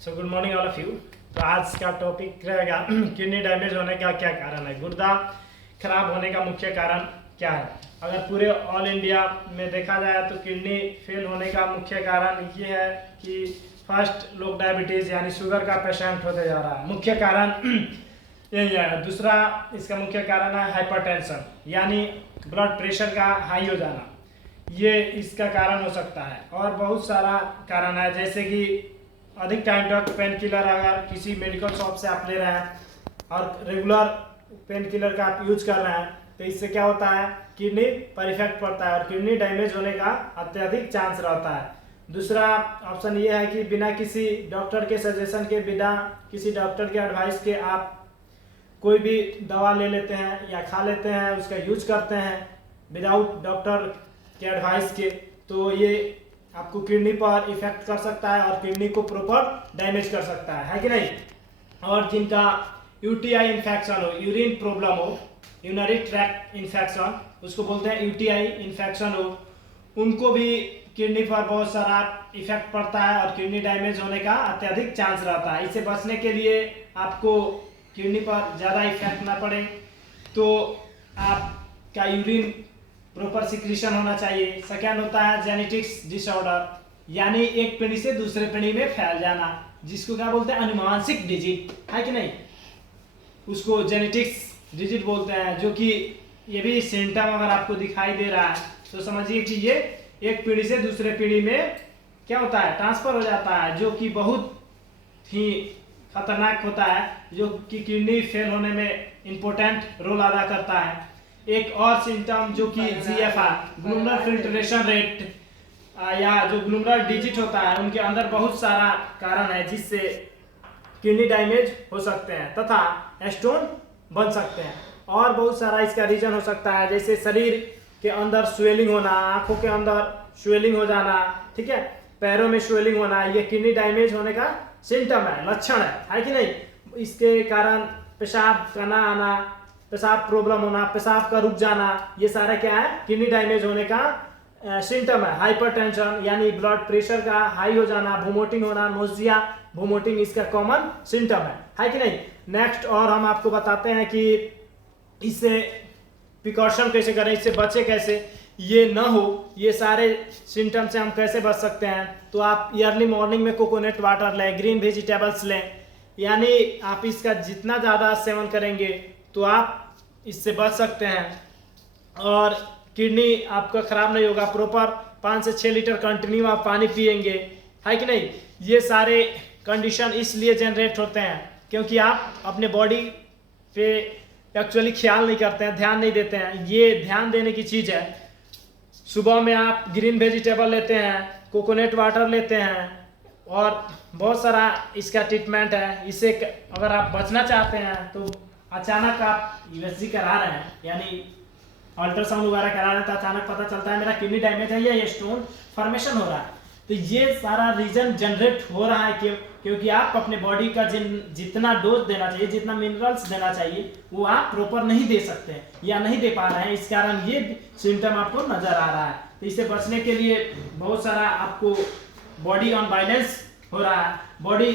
So good morning all of you. तो आज का टॉपिक रहेगा किडनी डैमेज होने का क्या कारण है, गुर्दा खराब होने का मुख्य कारण क्या है। अगर पूरे ऑल इंडिया में देखा जाए तो किडनी फेल होने का मुख्य कारण ये है कि फर्स्ट लोग डायबिटीज़ यानी शुगर का पेशेंट होते जा रहा है, मुख्य कारण यही है। दूसरा इसका मुख्य कारण है हाइपरटेंशन यानी ब्लड प्रेशर का हाई हो जाना, ये इसका कारण हो सकता है। और बहुत सारा कारण है, जैसे कि अधिक टाइम तक पेन किलर अगर किसी मेडिकल शॉप से आप ले रहे हैं और रेगुलर पेन किलर का आप यूज कर रहे हैं तो इससे क्या होता है, किडनी पर इफेक्ट पड़ता है और किडनी डैमेज होने का अत्यधिक चांस रहता है। दूसरा ऑप्शन ये है कि बिना किसी डॉक्टर के सजेशन के, बिना किसी डॉक्टर के एडवाइस के आप कोई भी दवा ले लेते हैं या खा लेते हैं, उसका यूज करते हैं विदाउट डॉक्टर के एडवाइस के, तो ये आपको किडनी पर इफेक्ट कर सकता है और किडनी को प्रॉपर डैमेज कर सकता है कि नहीं। और जिनका यूटीआई इन्फेक्शन हो, यूरिन प्रॉब्लम हो, यूरिनरी ट्रैक्ट इन्फेक्शन, उसको बोलते हैं यूटीआई इन्फेक्शन हो, उनको भी किडनी पर बहुत सारा इफेक्ट पड़ता है और किडनी डैमेज होने का अत्यधिक चांस रहता है। इससे बचने के लिए आपको किडनी पर ज़्यादा इफेक्ट ना पड़े तो आपका यूरिन प्रॉपर सिक्रीशन होना चाहिए। सेकेंड होता है जेनेटिक्स डिसऑर्डर यानी एक पीढ़ी से दूसरे पीढ़ी में फैल जाना, जिसको क्या बोलते हैं, अनुवांशिक डिजीज है कि नहीं, उसको जेनेटिक्स डिजीज बोलते हैं। जो कि ये भी सिम्टम अगर आपको दिखाई दे रहा है तो समझिए कि ये एक पीढ़ी से दूसरे पीढ़ी में क्या होता है, ट्रांसफर हो जाता है, जो कि बहुत ही खतरनाक होता है, जो कि किडनी फेल होने में इम्पोर्टेंट रोल अदा करता है। एक और सिम्टम जो कि GFR ग्लूमरल फिल्ट्रेशन रेट या जो ग्लूमरल डिजिट होता है, उनके अंदर बहुत सारा कारण है जिससे किडनी डैमेज हो सकते हैं तथा स्टोन बन सकते हैं। और बहुत सारा इसका रीजन हो सकता है, जैसे शरीर के अंदर स्वेलिंग होना, आंखों के अंदर स्वेलिंग हो जाना, ठीक है, पैरों में स्वेलिंग होना, ये किडनी डैमेज होने का सिम्टम है, लक्षण है कि नहीं। इसके कारण पेशाब का ना आना, पेशाब प्रॉब्लम होना, पेशाब का रुक जाना, ये सारा क्या है, किडनी डैमेज होने का सिम्टम है। हाइपरटेंशन यानी ब्लड प्रेशर का हाई हो जाना, वोमिटिंग होना, नोजिया वोमिटिंग, इसका कॉमन सिम्टम है कि नहीं। नेक्स्ट और हम आपको बताते हैं कि इससे प्रिकॉशन कैसे करें, इससे बचे कैसे, ये ना हो, ये सारे सिम्टम से हम कैसे बच सकते हैं। तो आप अर्ली मॉर्निंग में कोकोनट वाटर लें, ग्रीन वेजिटेबल्स लें, यानी आप इसका जितना ज़्यादा सेवन करेंगे तो आप इससे बच सकते हैं और किडनी आपका खराब नहीं होगा। प्रॉपर 5 से 6 लीटर कंटिन्यू आप पानी पिएंगे, है कि नहीं। ये सारे कंडीशन इसलिए जनरेट होते हैं क्योंकि आप अपने बॉडी पे एक्चुअली ख्याल नहीं करते हैं, ध्यान नहीं देते हैं। ये ध्यान देने की चीज़ है। सुबह में आप ग्रीन वेजिटेबल लेते हैं, कोकोनट वाटर लेते हैं और बहुत सारा इसका ट्रीटमेंट है। इससे अगर आप बचना चाहते हैं तो अचानक आप USG करा रहे हैं यानी अल्ट्रासाउंड वगैरह करा रहे हैं तो अचानक पता चलता है मेरा किडनी डैमेज है या ये स्टोन फॉर्मेशन हो रहा है, तो ये सारा रीजन जनरेट हो रहा है क्योंकि आप अपने बॉडी का जितना डोज देना चाहिए, जितना मिनरल्स देना चाहिए, वो आप प्रॉपर नहीं दे सकते हैं या नहीं दे पा रहे हैं। इस कारण ये सिम्टम आपको नजर आ रहा है। तो इससे बचने के लिए बहुत सारा आपको बॉडी अनबैलेंस हो रहा है। बॉडी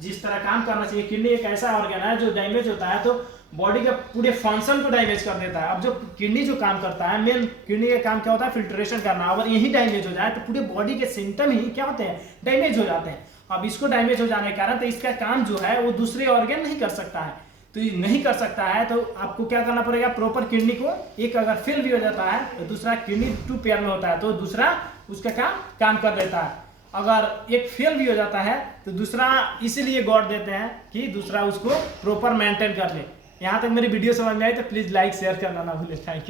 जिस तरह काम करना चाहिए, किडनी एक ऐसा ऑर्गन है जो डैमेज होता है तो बॉडी के पूरे फंक्शन को डैमेज कर देता है। अब जो किडनी जो काम करता है, मेन किडनी का काम क्या होता है, फिल्ट्रेशन करना। अगर यही डैमेज हो जाए तो पूरे बॉडी के सिम्टम ही क्या होते हैं, डैमेज हो जाते हैं। अब इसको डैमेज हो जाने के कारण तो इसका काम जो है वो दूसरे ऑर्गन नहीं कर सकता है, तो ये नहीं कर सकता है तो आपको क्या करना पड़ेगा, प्रॉपर किडनी को, एक अगर फेल भी हो जाता है तो दूसरा किडनी 2 पेयर में होता है तो दूसरा उसका काम कर देता है। अगर एक फेल भी हो जाता है तो दूसरा इसीलिए गॉड देते हैं कि दूसरा उसको प्रॉपर मेंटेन कर ले। यहाँ तक मेरी वीडियो समझ में आई तो प्लीज़ लाइक शेयर करना ना भूलें। Thank you.